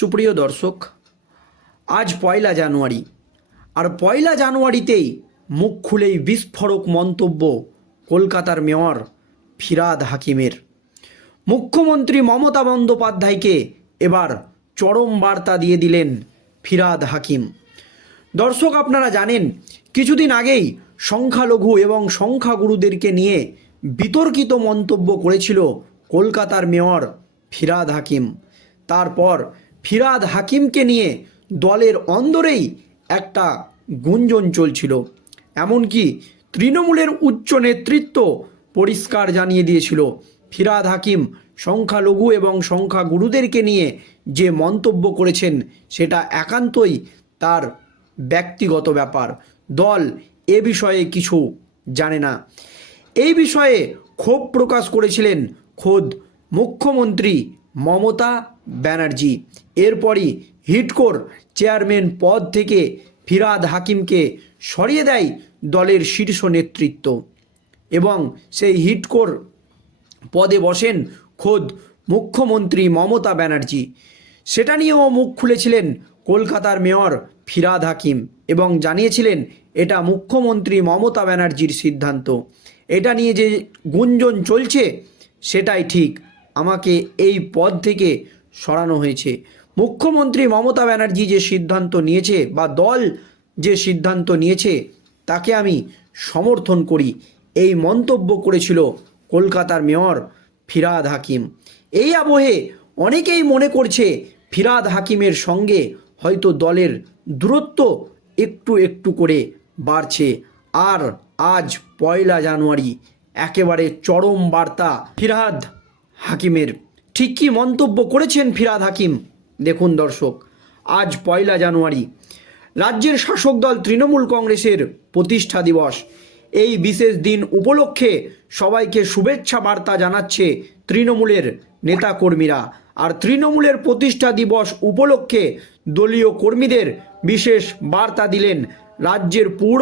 সুপ্রিয় দর্শক, আজ পয়লা জানুয়ারি। আর পয়লা জানুয়ারিতেই মুখ খুলেই বিস্ফোরক মন্তব্য কলকাতার মেয়র ফিরাদ হাকিমের। মুখ্যমন্ত্রী মমতা বন্দ্যোপাধ্যায়কে এবার চরম বার্তা দিয়ে দিলেন ফিরাদ হাকিম। দর্শক, আপনারা জানেন, কিছুদিন আগেই সংখ্যালঘু এবং সংখ্যাগুরুদেরকে নিয়ে বিতর্কিত মন্তব্য করেছিল কলকাতার মেয়র ফিরাদ হাকিম। তারপর ফিরাদ হাকিমকে নিয়ে দলের অন্দরেই একটা গুঞ্জন চলছিল। এমনকি তৃণমূলের উচ্চ নেতৃত্ব পরিষ্কার জানিয়ে দিয়েছিল। ফিরাদ হাকিম সংখ্যালঘু এবং সংখ্যা গুরুদেরকে নিয়ে যে মন্তব্য করেছেন সেটা একান্তই তার ব্যক্তিগত ব্যাপার। দল এ বিষয়ে কিছু জানে না। এই বিষয়ে ক্ষোভ প্রকাশ করেছিলেন খোদ মুখ্যমন্ত্রী মমতা ব্যানার্জি। এরপরই হিটকোর চেয়ারম্যান পদ থেকে ফিরাদ হাকিমকে সরিয়ে দেয় দলের শীর্ষ নেতৃত্ব। এবং সেই হিটকোর পদে বসেন খোদ মুখ্যমন্ত্রী মমতা ব্যানার্জি। সেটা নিয়েও মুখ খুলেছিলেন কলকাতার মেয়র ফিরাদ হাকিম এবং জানিয়েছিলেন, এটা মুখ্যমন্ত্রী মমতা ব্যানার্জির সিদ্ধান্ত। এটা নিয়ে যে গুঞ্জন চলছে, সেটাই ঠিক। আমাকে এই পদ থেকে সরানো হয়েছে। মুখ্যমন্ত্রী মমতা ব্যানার্জি যে সিদ্ধান্ত নিয়েছে বা দল যে সিদ্ধান্ত নিয়েছে, তাকে আমি সমর্থন করি। এই মন্তব্য করেছিল কলকাতার মেয়র ফিরাদ হাকিম। এই আবহে অনেকেই মনে করছে ফিরাদ হাকিমের সঙ্গে হয়তো দলের দূরত্ব একটু একটু করে বাড়ছে। আর আজ পয়লা জানুয়ারি, একেবারে চরম বার্তা ফিরাদ হাকিমের। ঠিক কী মন্তব্য করেছেন ফিরাদ হাকিম। দেখুন দর্শক, আজ পয়লা জানুয়ারি, রাজ্যের শাসক দল তৃণমূল কংগ্রেসের প্রতিষ্ঠা দিবস। এই বিশেষ দিন উপলক্ষে সবাইকে শুভেচ্ছা বার্তা জানাচ্ছে তৃণমূলের নেতাকর্মীরা। আর তৃণমূলের প্রতিষ্ঠা দিবস উপলক্ষে দলীয় কর্মীদের বিশেষ বার্তা দিলেন রাজ্যের পুর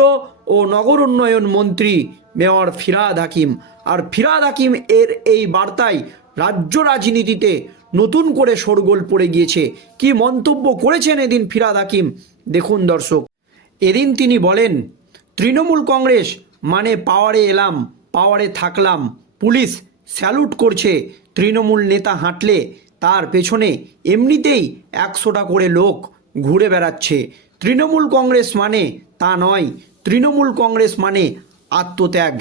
ও নগর উন্নয়ন মন্ত্রী মেয়র ফিরাদ হাকিম। আর ফিরাদ হাকিম এর এই বার্তায় রাজ্য রাজনীতিতে নতুন করে শোরগোল পড়ে গিয়েছে। কি মন্তব্য করেছেন এদিন ফিরাদ হাকিম? দেখুন দর্শক, এদিন তিনি বলেন, তৃণমূল কংগ্রেস মানে পাওয়ারে এলাম, পাওয়ারে থাকলাম, পুলিশ স্যালুট করছে, তৃণমূল নেতা হাঁটলে তার পেছনে এমনিতেই একশোটা করে লোক ঘুরে বেড়াচ্ছে। তৃণমূল কংগ্রেস মানে তা নয়, তৃণমূল কংগ্রেস মানে আত্মত্যাগ।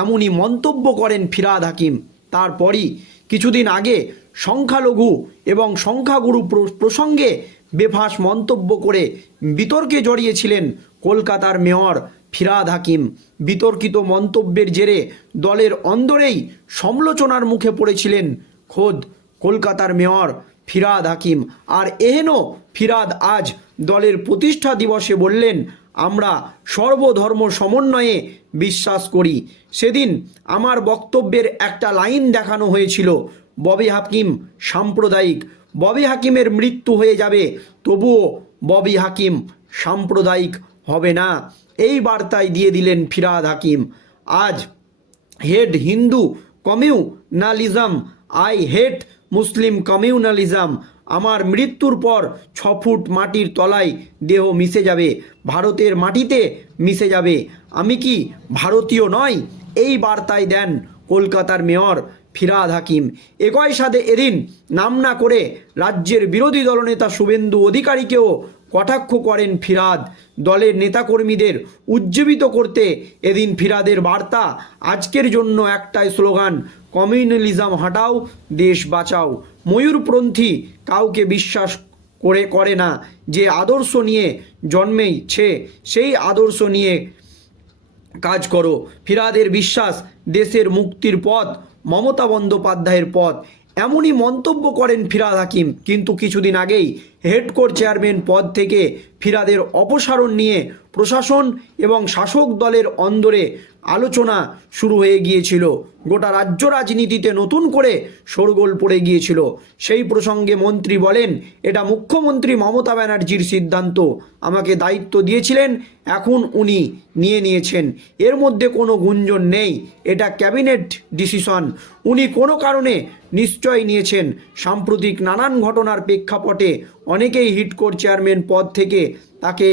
এমনই মন্তব্য করেন ফিরাদ হাকিম। তারপরই কিছুদিন আগে সংখ্যালঘু এবং সংখ্যাগুরু প্র- প্রসঙ্গে বেফাস মন্তব্য করে বিতর্কে জড়িয়েছিলেন কলকাতার মেয়র ফিরাদ হাকিম। বিতর্কিত মন্তব্যের জেরে দলের অন্দরেই সমালোচনার মুখে পড়েছিলেন খোদ কলকাতার মেয়র ফিরাদ হাকিম। আর এহেন ফিরাদ আজ দলের প্রতিষ্ঠা দিবসে বললেন আমরা সর্বধর্ম সমন্বয়ে বিশ্বাস করি। সেদিন আমার বক্তব্যের একটা লাইন দেখানো হয়েছিল, ববি হাকিম সাম্প্রদায়িক। ববি হাকিমের মৃত্যু হয়ে যাবে, তবুও ববি হাকিম সাম্প্রদায়িক হবে না। এই বার্তায় দিয়ে দিলেন ফিরাদ হাকিম। আজ hate Hindu communalism, I hate Muslim communalism আমার মৃত্যুর পর ছ ফুট মাটির তলায় দেহ মিশে যাবে, ভারতের মাটিতে মিশে যাবে। আমি কি ভারতীয় নয়? এই বার্তায় দেন কলকাতার মেয়র ফিরাদ হাকিম। একই সাথে এদিন নাম না করে রাজ্যের বিরোধী দলনেতা শুভেন্দু অধিকারীকেও কটাক্ষ করেন ফিরাদ। দলের নেতাকর্মীদের উজ্জীবিত করতে এদিন ফিরাদের বার্তা। আজকের জন্য একটাই স্লোগান, কমিউনালিজম হাটাও, দেশ বাঁচাও। ময়ূরপন্থী কাউকে বিশ্বাস করে করে না। যে আদর্শ নিয়ে জন্মেছে সেই আদর্শ নিয়ে কাজ করো। ফিরাদের বিশ্বাস দেশের মুক্তির পথ, মমতা বন্দ্যোপাধ্যায়ের পথ। এমনই মন্তব্য করেন ফিরাদ হাকিম। কিন্তু কিছুদিন আগেই হেডকোর চেয়ারম্যান পদ থেকে ফিরাদের অপসারণ নিয়ে প্রশাসন এবং শাসক দলের অন্দরে আলোচনা শুরু হয়ে গিয়েছিল। গোটা রাজ্য রাজনীতিতে নতুন করে শোরগোল পড়ে গিয়েছিল। সেই প্রসঙ্গে মন্ত্রী বলেন, এটা মুখ্যমন্ত্রী মমতা ব্যানার্জির সিদ্ধান্ত। আমাকে দায়িত্ব দিয়েছিলেন, এখন উনি নিয়ে নিয়েছেন। এর মধ্যে কোনো গুঞ্জন নেই। এটা ক্যাবিনেট ডিসিশন। উনি কোনো কারণে নিশ্চয় নিয়েছেন। সাম্প্রতিক নানান ঘটনার প্রেক্ষাপটে অনেকেই হিটকোর চেয়ারম্যান পদ থেকে তাকে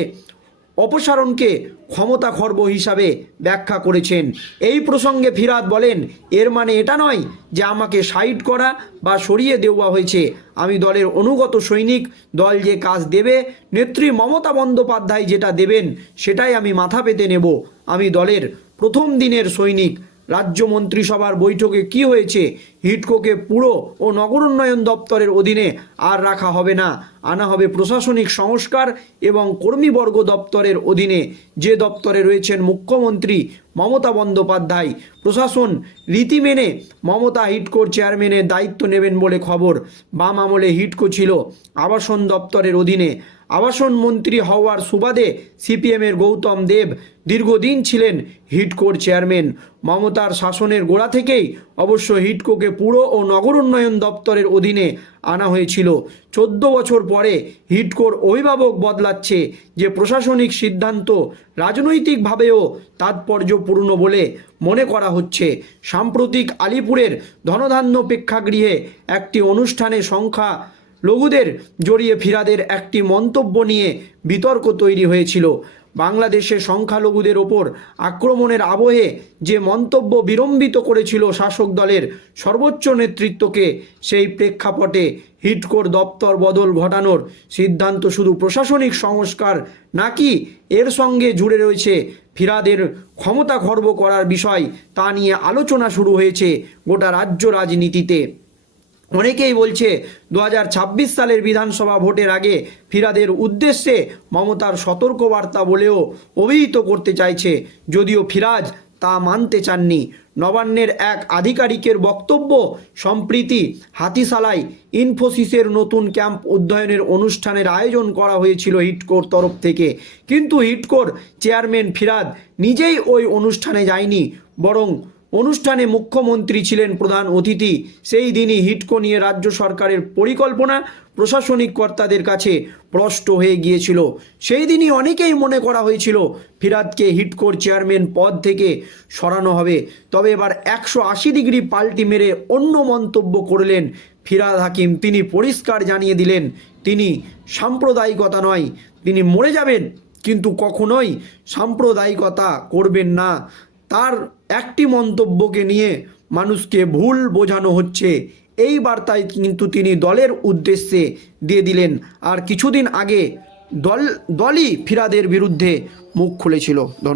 অপসারণকে ক্ষমতা খর্ব হিসাবে ব্যাখ্যা করেছেন। এই প্রসঙ্গে ফিরাদ বলেন, এর মানে এটা নয় যে আমাকে সাইড করা বা সরিয়ে দেওয়া হয়েছে। আমি দলের অনুগত সৈনিক, দল যে কাজ দেবে, নেত্রী মমতা বন্দ্যোপাধ্যায় যেটা দেবেন, সেটাই আমি মাথা পেতে নেব। আমি দলের প্রথম দিনের সৈনিক রাজ্য মন্ত্রিসভার বৈঠকে কি হয়েছে? হিটকোকে পুরো ও নগর উন্নয়ন দপ্তরের অধীনে আর রাখা হবে না। আনা হবে প্রশাসনিক সংস্কার এবং কর্মীবর্গ দপ্তরের অধীনে। যে দপ্তরে রয়েছেন মুখ্যমন্ত্রী মমতা বন্দ্যোপাধ্যায়, প্রশাসন রীতি মেনে মমতা হিটকোর চেয়ারম্যানের দায়িত্ব নেবেন বলে খবর। বাম আমলে হিটকো ছিল আবাসন দপ্তরের অধীনে। আবাসন মন্ত্রী হওয়ার সুবাদে সিপিএমের গৌতম দেব দীর্ঘদিন ছিলেন হিটকোর চেয়ারম্যান। মমতার শাসনের গোড়া থেকেই অবশ্য হিটকোকে পুর ও নগর উন্নয়ন দপ্তরের অধীনে আনা হয়েছিল। চোদ্দ বছর পরে হিটকোর অভিভাবক বদলাচ্ছে যে প্রশাসনিক সিদ্ধান্ত রাজনৈতিকভাবেও তাৎপর্যপূর্ণ বলে মনে করা হচ্ছে। সাম্প্রতিক আলিপুরের ধনধান্য প্রেক্ষাগৃহে একটি অনুষ্ঠানে সংখ্যা লঘুদের জড়িয়ে ফিরাদের একটি মন্তব্য নিয়ে বিতর্ক তৈরি হয়েছিল। বাংলাদেশে সংখ্যালঘুদের ওপর আক্রমণের আবহে যে মন্তব্য বিলম্বিত করেছিল শাসক দলের সর্বোচ্চ নেতৃত্বকে, সেই প্রেক্ষাপটে হিটকোর দপ্তর বদল ঘটানোর সিদ্ধান্ত শুধু প্রশাসনিক সংস্কার নাকি এর সঙ্গে জুড়ে রয়েছে ফিরাদের ক্ষমতা খর্ব করার বিষয় তা নিয়ে আলোচনা শুরু হয়েছে গোটা রাজ্য রাজনীতিতে। অনেকেই বলছে দু হাজার ছাব্বিশ সালের বিধানসভা ভোটের আগে ফিরাদের উদ্দেশ্যে মমতার সতর্কবার্তা বলেও অভিহিত করতে চাইছে। যদিও ফিরাজ তা মানতে চাননি। নবান্নের এক আধিকারিকের বক্তব্য, সম্প্রীতি হাতিশালায় ইনফোসিসের নতুন ক্যাম্প উদ্যয়নের অনুষ্ঠানের আয়োজন করা হয়েছিল হিটকোর তরফ থেকে। কিন্তু হিটকোর চেয়ারম্যান ফিরাদ নিজেই ওই অনুষ্ঠানে যায়নি, বরং অনুষ্ঠানে মুখ্যমন্ত্রী ছিলেন প্রধান অতিথি। সেই দিনই হিটকো নিয়ে রাজ্য সরকারের পরিকল্পনা প্রশাসনিক কর্তাদের কাছে প্রষ্ট হয়ে গিয়েছিল। সেই দিনই অনেকেই মনে করা হয়েছিল, ফিরাদকে হিটকোর চেয়ারম্যান পদ থেকে সরানো হবে। তবে এবার একশো আশি ডিগ্রি পাল্টি মেরে অন্য মন্তব্য করলেন ফিরাদ হাকিম। তিনি পরিষ্কার জানিয়ে দিলেন, তিনি সাম্প্রদায়িকতা নয়, তিনি মরে যাবেন, কিন্তু কখনোই সাম্প্রদায়িকতা করবেন না। তার একটি মন্তব্যকে নিয়ে মানুষকে ভুল বোঝানো হচ্ছে। এই বার্তায় কিন্তু তিনি দলের উদ্দেশ্যে দিয়ে দিলেন। আর কিছুদিন আগে দল, দলই ফিরাদের বিরুদ্ধে মুখ খুলেছিল। ধন্যবাদ।